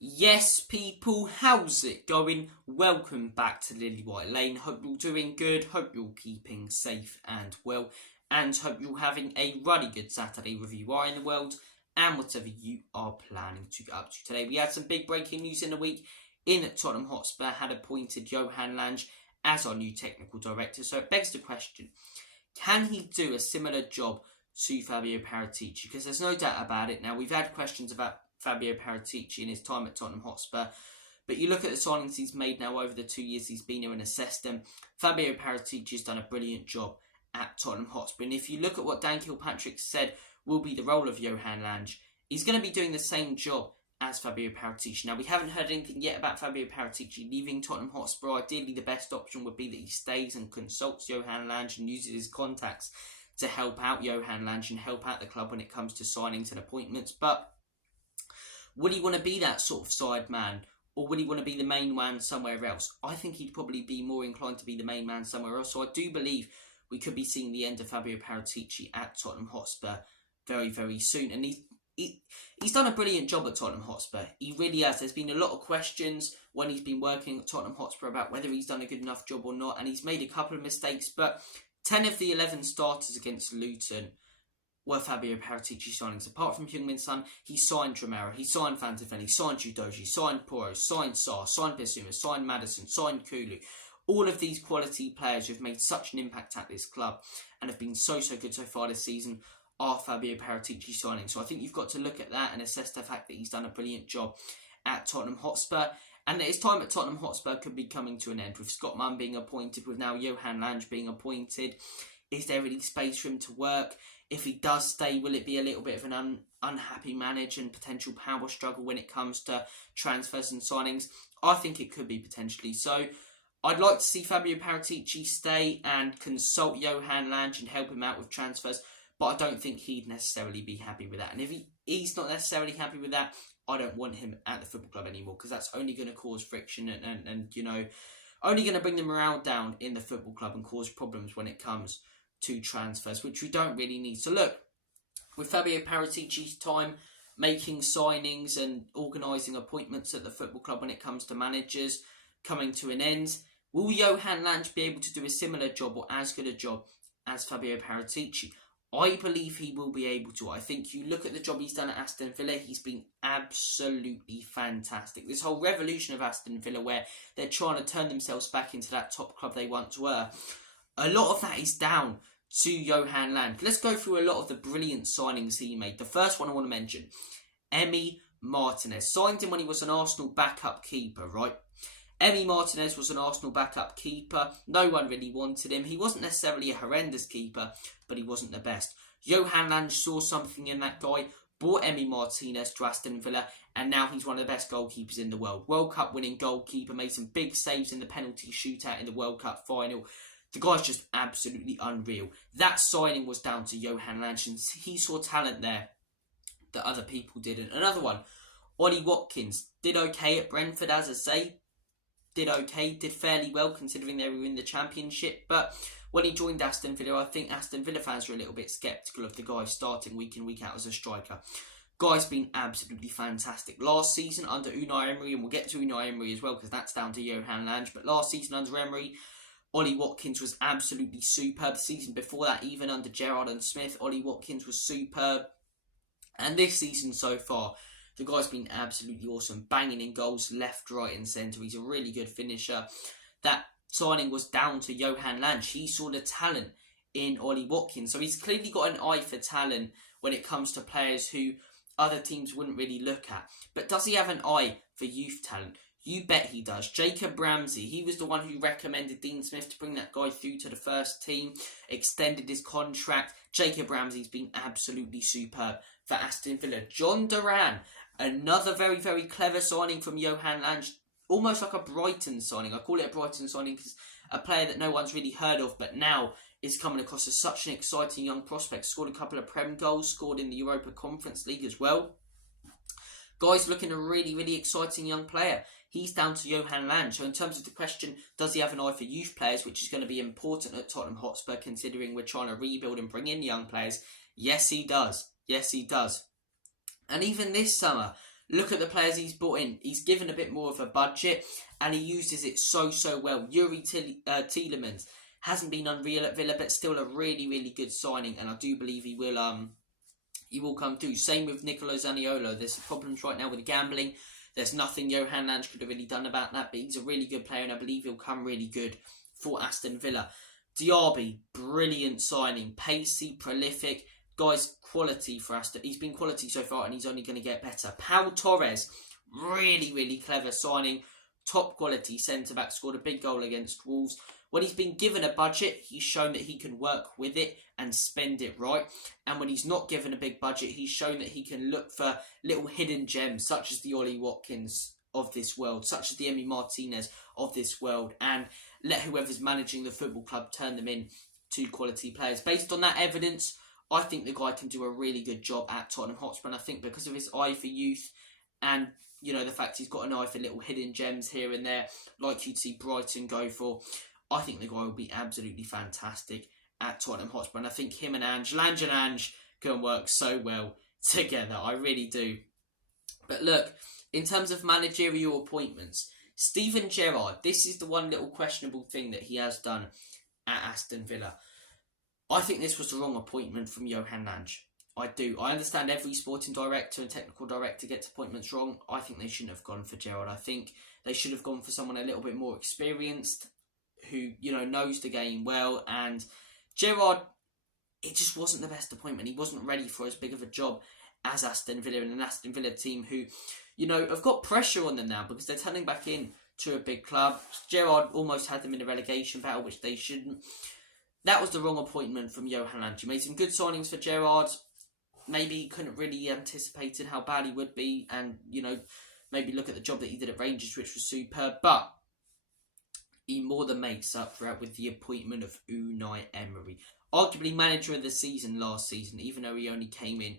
Yes, people, how's it going? Welcome back to Lily White Lane. Hope you're doing good, hope you're keeping safe and well, and hope you're having a really good Saturday wherever you are in the world, and whatever you are planning to get up to today. We had some big breaking news in the week in that Tottenham Hotspur had appointed Johan Lange as our new technical director, so it begs the question, can he do a similar job to Fabio Paratici? Because there's no doubt about it. Now, we've had questions about Fabio Paratici in his time at Tottenham Hotspur, but you look at the signings he's made now over the 2 years he's been here and assessed them. Fabio Paratici has done a brilliant job at Tottenham Hotspur, and if you look at what Dan Kilpatrick said will be the role of Johan Lange, he's going to be doing the same job as Fabio Paratici. Now, we haven't heard anything yet about Fabio Paratici leaving Tottenham Hotspur. Ideally, the best option would be that he stays and consults Johan Lange and uses his contacts to help out Johan Lange and help out the club when it comes to signings and appointments. But would he want to be that sort of side man, or would he want to be the main man somewhere else? I think he'd probably be more inclined to be the main man somewhere else. So I do believe we could be seeing the end of Fabio Paratici at Tottenham Hotspur very, very soon. And he's done a brilliant job at Tottenham Hotspur. He really has. There's been a lot of questions when he's been working at Tottenham Hotspur about whether he's done a good enough job or not. And he's made a couple of mistakes, but 10 of the 11 starters against Luton were Fabio Paratici signings. Apart from Heung-min Son, he signed Romero, he signed Van de Ven, he signed Udogie, signed Porro, signed Sarr, signed Bissouma, signed Maddison, signed Kulu. All of these quality players who have made such an impact at this club and have been so good so far this season are Fabio Paratici signings. So I think you've got to look at that and assess the fact that he's done a brilliant job at Tottenham Hotspur, and that his time at Tottenham Hotspur could be coming to an end with Scott Munn being appointed, with now Johan Lange being appointed. Is there really space for him to work? If he does stay, will it be a little bit of an unhappy manager and potential power struggle when it comes to transfers and signings? I think it could be potentially. So I'd like to see Fabio Paratici stay and consult Johan Lange and help him out with transfers, but I don't think he'd necessarily be happy with that. And if he's not necessarily happy with that, I don't want him at the football club anymore, because that's only going to cause friction and you know, only going to bring the morale down in the football club and cause problems when it comes to transfers, which we don't really need. So look, with Fabio Paratici's time making signings and organising appointments at the football club when it comes to managers coming to an end, will Johan Lange be able to do a similar job or as good a job as Fabio Paratici? I believe he will be able to. I think you look at the job he's done at Aston Villa, he's been absolutely fantastic. This whole revolution of Aston Villa, where they're trying to turn themselves back into that top club they once were, a lot of that is down to Johan Lange. Let's go through a lot of the brilliant signings he made. The first one I want to mention, Emi Martinez. Signed him when he was an Arsenal backup keeper, right? Emi Martinez was an Arsenal backup keeper. No one really wanted him. He wasn't necessarily a horrendous keeper, but he wasn't the best. Johan Lange saw something in that guy, brought Emi Martinez to Aston Villa, and now he's one of the best goalkeepers in the world. World Cup winning goalkeeper, made some big saves in the penalty shootout in the World Cup final. The guy's just absolutely unreal. That signing was down to Johan Lange, and he saw talent there that other people didn't. Another one, Ollie Watkins, did okay at Brentford, as I say. Did okay, did fairly well considering they were in the Championship. But when he joined Aston Villa, I think Aston Villa fans were a little bit sceptical of the guy starting week in, week out as a striker. Guy's been absolutely fantastic. Last season under Unai Emery, and we'll get to Unai Emery as well because that's down to Johan Lange, but last season under Emery, Ollie Watkins was absolutely superb. The season before that, even under Gerrard and Smith, Ollie Watkins was superb. And this season so far, the guy's been absolutely awesome, banging in goals left, right and centre. He's a really good finisher. That signing was down to Johan Lange. He saw the talent in Ollie Watkins. So he's clearly got an eye for talent when it comes to players who other teams wouldn't really look at. But does he have an eye for youth talent? You bet he does. Jacob Ramsey, he was the one who recommended Dean Smith to bring that guy through to the first team, extended his contract. Jacob Ramsey's been absolutely superb for Aston Villa. John Duran, another very, very clever signing from Johan Lange, almost like a Brighton signing. I call it a Brighton signing because a player that no one's really heard of, but now is coming across as such an exciting young prospect. Scored a couple of Prem goals, scored in the Europa Conference League as well. Guy's looking a really, really exciting young player. He's down to Johan Lange. So in terms of the question, does he have an eye for youth players, which is going to be important at Tottenham Hotspur, considering we're trying to rebuild and bring in young players? Yes, he does. Yes, he does. And even this summer, Look at the players he's brought in. He's given a bit more of a budget, and he uses it so well. Yuri Tielemans hasn't been unreal at Villa, but still a really good signing, and I do believe he will come through. Same with Nicolo Zaniolo. There's problems right now with gambling. There's nothing Johan Lange could have really done about that, but he's a really good player, and I believe he'll come really good for Aston Villa. Diaby, brilliant signing. Pacey, prolific. Guys, quality for Aston. He's been quality so far, and he's only going to get better. Pau Torres, really clever signing. Top quality centre-back, scored a big goal against Wolves. When he's been given a budget, he's shown that he can work with it and spend it right. And when he's not given a big budget, he's shown that he can look for little hidden gems, such as the Ollie Watkins of this world, such as the Emi Martinez of this world, and let whoever's managing the football club turn them in to quality players. Based on that evidence, I think the guy can do a really good job at Tottenham Hotspur, and I think because of his eye for youth and, you know, the fact he's got an eye for little hidden gems here and there, like you'd see Brighton go for, I think the guy will be absolutely fantastic at Tottenham Hotspur, and I think him and Ange can work so well together. I really do. But look, in terms of managerial appointments, Steven Gerrard, this is the one little questionable thing that he has done at Aston Villa. I think this was the wrong appointment from Johan Lange. I do. I understand every sporting director and technical director gets appointments wrong. I think they shouldn't have gone for Gerrard. I think they should have gone for someone a little bit more experienced, who, you know, knows the game well. And Gerrard, it just wasn't the best appointment. He wasn't ready for as big of a job as Aston Villa, and an Aston Villa team who, you know, have got pressure on them now because they're turning back in to a big club. Gerrard almost had them in a relegation battle, which they shouldn't. That was the wrong appointment from Johan Lange. He made some good signings for Gerrard. Maybe he couldn't really anticipated how bad he would be, and, you know, maybe look at the job that he did at Rangers, which was superb. But he more than makes up for it with the appointment of Unai Emery. Arguably manager of the season last season, even though he only came in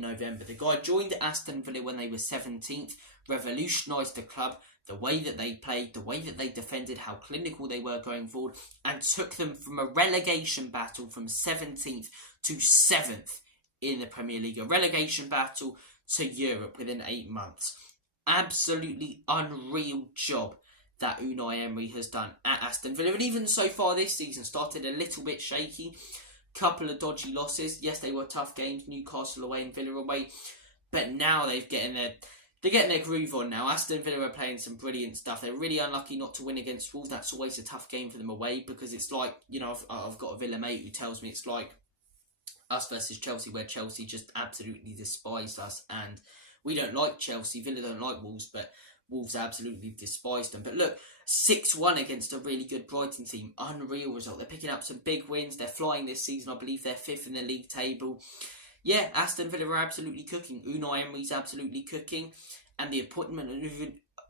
November. The guy joined Aston Villa when they were 17th, revolutionised the club, the way that they played, the way that they defended, how clinical they were going forward, and took them from a relegation battle from 17th to 7th in the Premier League. A relegation battle to Europe within 8 months. Absolutely unreal job that Unai Emery has done at Aston Villa. And even so far this season, started a little bit shaky. Couple of dodgy losses. Yes, they were tough games. Newcastle away and Villa away. But now they're getting their groove on now. Aston Villa are playing some brilliant stuff. They're really unlucky not to win against Wolves. That's always a tough game for them away, because it's like, you know, I've got a Villa mate who tells me it's like us versus Chelsea, where Chelsea just absolutely despised us, and we don't like Chelsea. Villa don't like Wolves, but Wolves absolutely despised them. But look, 6-1 against a really good Brighton team. Unreal result. They're picking up some big wins. They're flying this season. I believe they're 5th in the league table. Yeah, Aston Villa are absolutely cooking. Unai Emery's absolutely cooking. And the appointment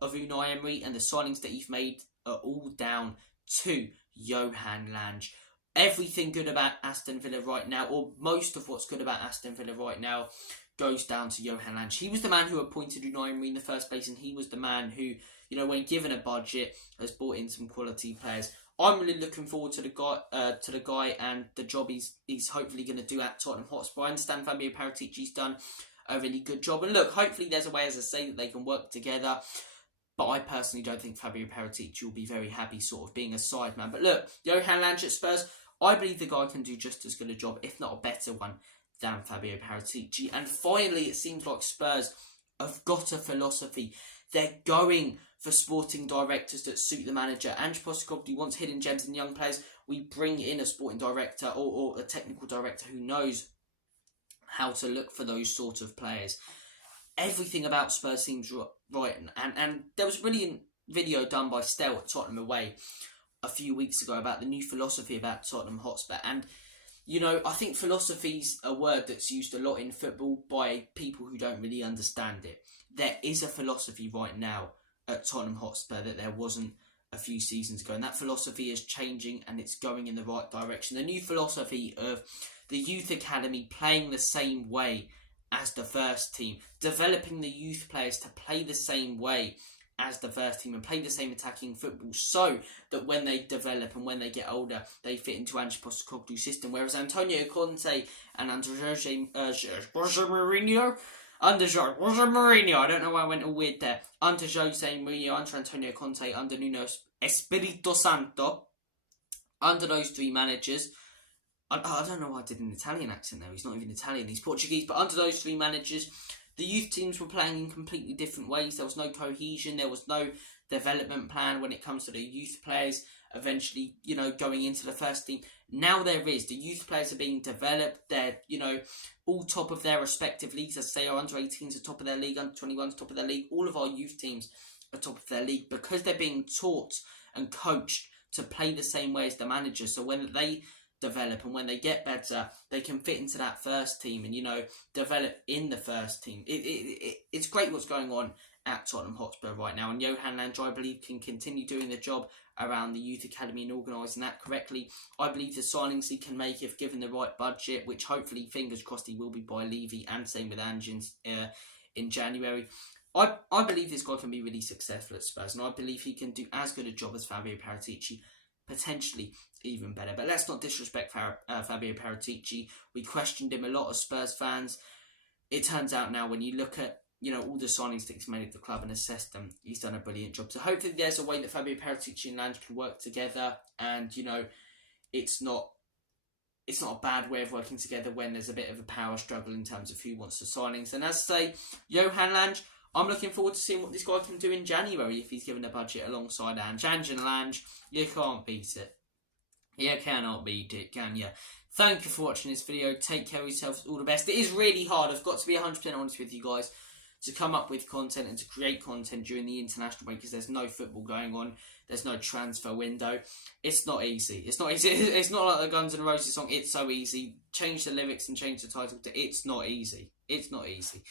of Unai Emery and the signings that he's made are all down to Johan Lange. Everything good about Aston Villa right now, or most of what's good about Aston Villa right now, goes down to Johan Lange. He was the man who appointed Unai Emery in the first place, and he was the man who, you know, when given a budget, has brought in some quality players. I'm really looking forward to the guy and the job he's hopefully going to do at Tottenham Hotspur. I understand Fabio Paratici's done a really good job, and look, hopefully there's a way, as I say, that they can work together. But I personally don't think Fabio Paratici will be very happy sort of being a side man. But look, Johan Lange at Spurs, I believe the guy can do just as good a job, if not a better one, than Fabio Paratici. And finally, it seems like Spurs have got a philosophy. They're going for sporting directors that suit the manager. Ange Postecoglou wants hidden gems in young players. We bring in a sporting director or a technical director who knows how to look for those sort of players. Everything about Spurs seems right. And there was a brilliant video done by Stell at Tottenham away a few weeks ago about the new philosophy about Tottenham Hotspur. And, you know, I think philosophy's a word that's used a lot in football by people who don't really understand it. There is a philosophy right now at Tottenham Hotspur that there wasn't a few seasons ago. And that philosophy is changing and it's going in the right direction. The new philosophy of the youth academy playing the same way as the first team, developing the youth players to play the same way as the first team and play the same attacking football, so that when they develop and when they get older, they fit into Ange Postecoglou's system. Whereas Antonio Conte and Jose Mourinho Under Jose Mourinho, I don't know why I went all weird there. Under Jose Mourinho, under Antonio Conte, under Nuno Espirito Santo, under those three managers, I don't know why I did an Italian accent there. He's not even Italian, he's Portuguese. But under those three managers, the youth teams were playing in completely different ways. There was no cohesion. There was no development plan when it comes to the youth players eventually, going into the first team. Now there is. The youth players are being developed. They're, all top of their respective leagues. As I say, our under-18s are top of their league, under-21s top of their league. All of our youth teams are top of their league because they're being taught and coached to play the same way as the manager. So when they develop and when they get better, they can fit into that first team and develop in the first team. It's great what's going on at Tottenham Hotspur right now, and Johan Lange, I believe, can continue doing the job around the youth academy and organising that correctly. I believe the signings he can make if given the right budget, which hopefully, fingers crossed, he will be by Levy, and same with Ange in January. I believe this guy can be really successful at Spurs, and I believe he can do as good a job as Fabio Paratici, potentially even better. But let's not disrespect Fabio Paratici. We questioned him a lot as Spurs fans. It turns out now, when you look at all the signings that he's made at the club and assessed them, he's done a brilliant job. So hopefully there's a way that Fabio Paratici and Lange can work together, and it's not a bad way of working together when there's a bit of a power struggle in terms of who wants the signings. And as I say, Johan Lange, I'm looking forward to seeing what this guy can do in January if he's given a budget alongside Ange. Ange and Lange, you can't beat it. You cannot beat it, can you? Thank you for watching this video. Take care of yourselves. All the best. It is really hard, I've got to be 100% honest with you guys, to come up with content and to create content during the international break because there's no football going on. There's no transfer window. It's not easy. It's not easy. It's not like the Guns N' Roses song, It's So Easy. Change the lyrics and change the title to It's Not Easy. It's not easy.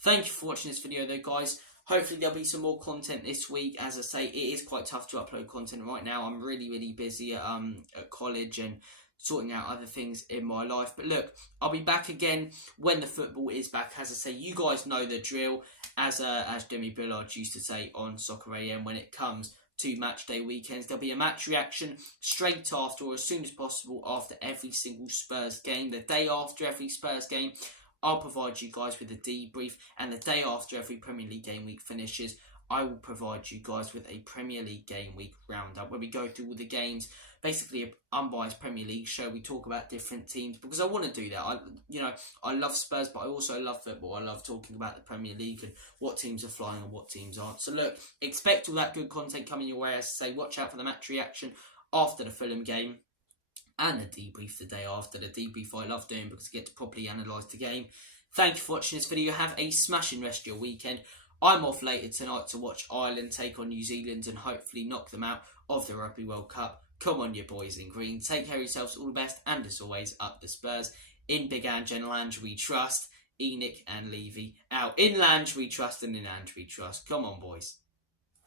Thank you for watching this video though, guys. Hopefully there'll be some more content this week. As I say, it is quite tough to upload content right now. I'm really, really busy at college and sorting out other things in my life. But look, I'll be back again when the football is back. As I say, you guys know the drill. As Demi Bullard used to say on Soccer AM, when it comes to match day weekends, there'll be a match reaction straight after, or as soon as possible, after every single Spurs game. The day after every Spurs game, I'll provide you guys with a debrief, and the day after every Premier League game week finishes, I will provide you guys with a Premier League game week roundup where we go through all the games, basically an unbiased Premier League show. We talk about different teams because I want to do that. I love Spurs, but I also love football. I love talking about the Premier League and what teams are flying and what teams aren't. So look, expect all that good content coming your way. As I say, watch out for the match reaction after the Fulham game and the debrief the day after. The debrief I love doing because I get to properly analyse the game. Thank you for watching this video. Have a smashing rest of your weekend. I'm off later tonight to watch Ireland take on New Zealand and hopefully knock them out of the Rugby World Cup. Come on, you boys in green. Take care of yourselves, all the best, and as always, up the Spurs. In Big Ange and Lange we trust. Enoch and Levy out. In Lange we trust and in Ange we trust. Come on, boys.